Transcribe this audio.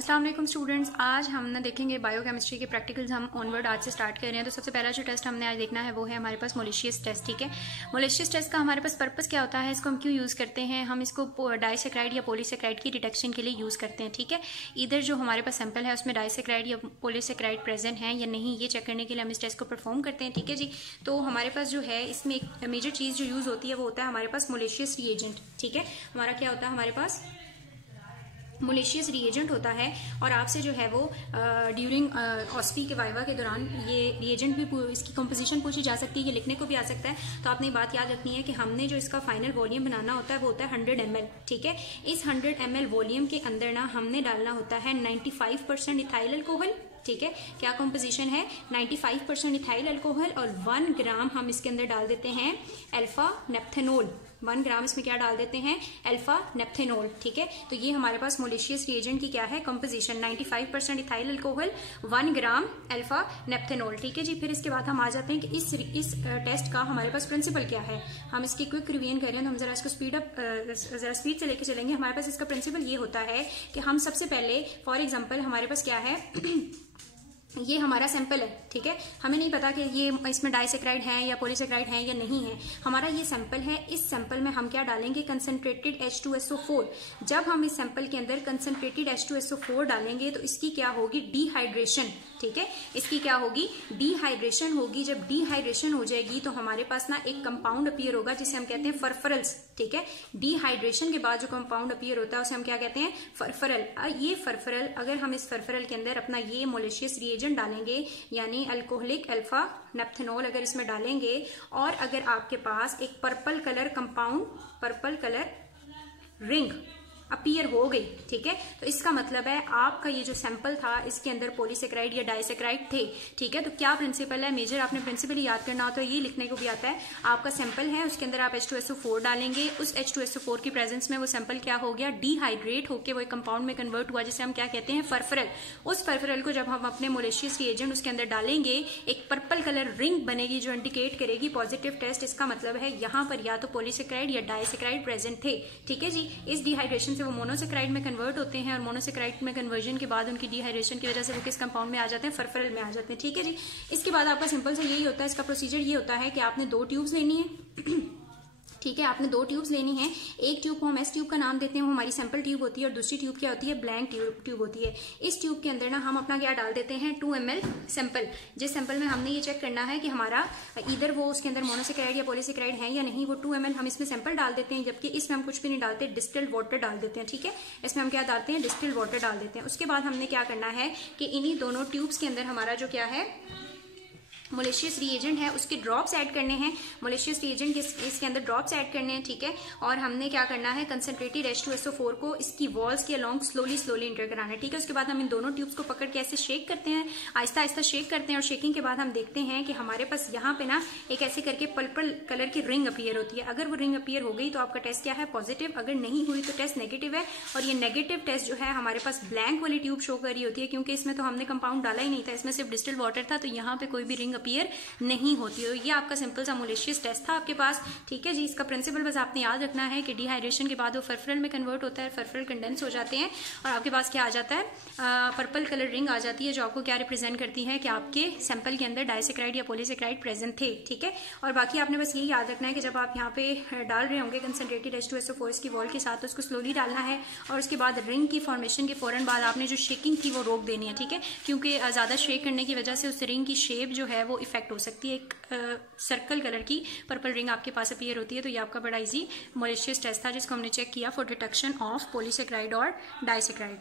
अस्सलाम वालेकुम स्टूडेंट्स, आज हम ना देखेंगे बायोकेमिस्ट्री के प्रैक्टिकल्स। हम ऑनवर्ड आज से स्टार्ट कर रहे हैं। तो सबसे पहला जो टेस्ट हमने आज देखना है वो है हमारे पास मोलिशियस टेस्ट। ठीक है, मोलिशियस टेस्ट का हमारे पास पर्पस क्या होता है, इसको हम क्यों यूज़ करते हैं। हम इसको डाइसेक्राइड या पॉलीसेक्राइड की डिटेक्शन के लिए यूज़ करते हैं। ठीक है, इधर जो हमारे पास सैंपल है उसमें डाइसेक्राइड या पॉलीसेक्राइड प्रेजेंट है या नहीं, ये चेक करने के लिए हम इस टेस्ट को परफॉर्म करते हैं। ठीक है जी, तो हमारे पास जो है इसमें एक मेजर चीज़ जो यूज़ होती है वो होता है हमारे पास मोलिशियस रिएजेंट। ठीक है, हमारा क्या होता है, हमारे पास मोलिशियस रिएजेंट होता है। और आपसे जो है वो ड्यूरिंग ऑस्फी के वाइवा के दौरान ये रिएजेंट भी, इसकी कंपोजिशन पूछी जा सकती है, ये लिखने को भी आ सकता है। तो आपने ये बात याद रखनी है कि हमने जो इसका फाइनल वॉल्यूम बनाना होता है वो होता है 100 ml। ठीक है, इस 100 ml वॉल्यूम के अंदर ना हमने डालना होता है 95% इथाइल अल्कोहल। ठीक है, क्या कंपोजिशन है, 95% इथाइल अल्कोहल और 1 ग्राम हम इसके अंदर डाल देते हैं अल्फा नेप्थेनॉल। 1 ग्राम इसमें क्या डाल देते हैं, अल्फा नेप्थेनॉल। ठीक है, तो ये हमारे पास मोलिशियस रिएजेंट की क्या है कंपोजिशन, 95% इथाइल अल्कोहल, 1 ग्राम अल्फा नेप्थेनॉल। ठीक है जी, फिर इसके बाद हम आ जाते हैं कि इस टेस्ट का हमारे पास प्रिंसिपल क्या है। हम इसकी क्विक रिवीजन करें तो हम जरा इसको जरा स्पीड से लेके चलेंगे। हमारे पास इसका प्रिंसिपल ये होता है कि हम सबसे पहले फॉर एग्जाम्पल हमारे पास क्या है ये हमारा सैंपल है। ठीक है, हमें नहीं पता कि ये इसमें डाइसेक्राइड है या पॉलीसेक्राइड है या नहीं है, हमारा ये सैंपल है। इस सैंपल में हम क्या डालेंगे, कंसंट्रेटेड H2SO4। जब हम इस सैंपल के अंदर कंसंट्रेटेड H2SO4 डालेंगे तो इसकी क्या होगी, डिहाइड्रेशन। ठीक है, इसकी क्या होगी, डिहाइड्रेशन होगी। जब डिहाइड्रेशन हो जाएगी तो हमारे पास ना एक कंपाउंड अपीयर होगा जिसे हम कहते हैं फरफरल्स। ठीक है, डिहाइड्रेशन के बाद जो कंपाउंड अपीयर होता है उसे हम क्या कहते हैं, फरफरल। ये फरफरल, अगर हम इस फरफरल के अंदर अपना ये मोलिशियस रिएजेंट डालेंगे यानी अल्कोहलिक अल्फा नेप्थेनॉल अगर इसमें डालेंगे, और अगर आपके पास एक purple colour compound, purple colour ring appear हो गई, ठीक है, तो इसका मतलब है आपका ये जो सैंपल था इसके अंदर पॉलीसेक्राइड या डाइसेक्राइड थे। ठीक है, तो क्या प्रिंसिपल है, मेजर आपने प्रिंसिपल ही याद करना होता है। ये लिखने को भी आता है, आपका सैंपल है उसके अंदर आप H2SO4 डालेंगे, उस H2SO4 की प्रेजेंस में वो सैंपल क्या हो गया, डिहाइड्रेट होकर वो एक कंपाउंड में कन्वर्ट हुआ जिसे हम क्या कहते हैं, फरफरल। उस फरफरल को जब हम अपने मोलिशियस रिएजेंट उसके अंदर डालेंगे, एक पर्पल कलर रिंग बनेगी जो इंडिकेट करेगी पॉजिटिव टेस्ट। इसका मतलब है यहाँ पर या तो पॉलीसेक्राइड या डाइसेक्राइड प्रेजेंट थे। ठीक है जी, इस डिहाइड्रेशन से वो मोनोसेक्राइड में कन्वर्ट होते हैं और मोनोसेक्राइड में कन्वर्जन के बाद उनकी डिहाइड्रेशन की वजह से वो किस कंपाउंड में आ जाते हैं, फरफरल में आ जाते हैं। ठीक है जी, इसके बाद आपका सिंपल सा यही होता है, इसका प्रोसीजर ये होता है कि आपने 2 ट्यूब्स लेनी है। ठीक है, आपने 2 ट्यूब्स लेनी है। एक ट्यूब को हम एस ट्यूब का नाम देते हैं, वो हमारी सैंपल ट्यूब होती है, और दूसरी ट्यूब क्या होती है, ब्लैंक ट्यूब होती है। इस ट्यूब के अंदर ना हम अपना क्या डाल देते हैं, 2 ml सैंपल। जिस सैंपल में हमने ये चेक करना है कि हमारा इधर वो उसके अंदर मोनोसेक्राइड या पॉलीसेक्राइड है या नहीं, वो 2 ml हम इसमें सैंपल डाल देते हैं। जबकि इसमें हम कुछ भी नहीं डालते, डिस्टिल्ड वाटर डाल देते हैं। ठीक है, इसमें हम क्या डालते हैं, डिस्टिल्ड वाटर डाल देते हैं। उसके बाद हमने क्या करना है कि इन्हीं दोनों ट्यूब्स के अंदर हमारा जो क्या है मोलिशियस रिएजेंट है उसके ड्रॉप्स ऐड करने हैं। मोलिशियस रिएजेंट के इसके अंदर ड्रॉप्स ऐड करने हैं। ठीक है, और हमने क्या करना है, कंसंट्रेटेड H2SO4 को इसकी वॉल्स के अलोंग स्लोली इंटर कराना है। ठीक है, उसके बाद हम इन दोनों ट्यूब्स को पकड़ के ऐसे शेक करते हैं, आहिस्ता आहिस्ता शेक करते हैं, और शेकिंग के बाद हम देखते हैं कि हमारे पास यहाँ पे ना एक ऐसे करके पर्पल कलर की रिंग अपीयर होती है। अगर वो रिंग अपीयर हो गई तो आपका टेस्ट क्या है, पॉजिटिव। अगर नहीं हुई तो टेस्ट नेगेटिव है। और ये नेगेटिव टेस्ट जो है हमारे पास ब्लैंक वाली ट्यूब शो कर रही होती है, क्योंकि इसमें तो हमने कंपाउंड डाला ही नहीं था, इसमें सिर्फ डिस्टिल्ड वाटर था, तो यहाँ पे कोई भी रिंग अपीयर नहीं होती हो। ये आपका सिंपल सा मोलिशियस टेस्ट था आपके पास। ठीक है जी, इसका प्रिंसिपल बस आपने याद रखना है कि डिहाइड्रेशन के बाद वो फरफरल में कन्वर्ट होता है, फरफरल कंडेंस हो जाते हैं, और आपके पास क्या आ जाता है, पर्पल कलर रिंग आ जाती है, जो आपको क्या रिप्रेजेंट करती है कि आपके सैंपल के अंदर डाइसेक्राइड या पॉलीसेक्राइड प्रेजेंट थे। ठीक है, और बाकी आपने बस यही याद रखना है कि जब आप यहाँ पे डाल रहे होंगे कंसंट्रेटेड H2SO4 की वॉल के साथ, तो उसको स्लोली डालना है, और उसके बाद रिंग की फॉर्मेशन के फौरन बाद आपने जो शेकिंग थी वो रोक देनी है। ठीक है, क्योंकि ज्यादा शेक करने की वजह से उस रिंग की शेप जो है वो इफेक्ट हो सकती है। एक सर्कल कलर की पर्पल रिंग आपके पास अपीयर होती है। तो ये आपका बड़ा इजी मोलिशियस टेस्ट था जिसको हमने चेक किया फॉर डिटेक्शन ऑफ पॉलीसेक्राइड और डाइसेक्राइड।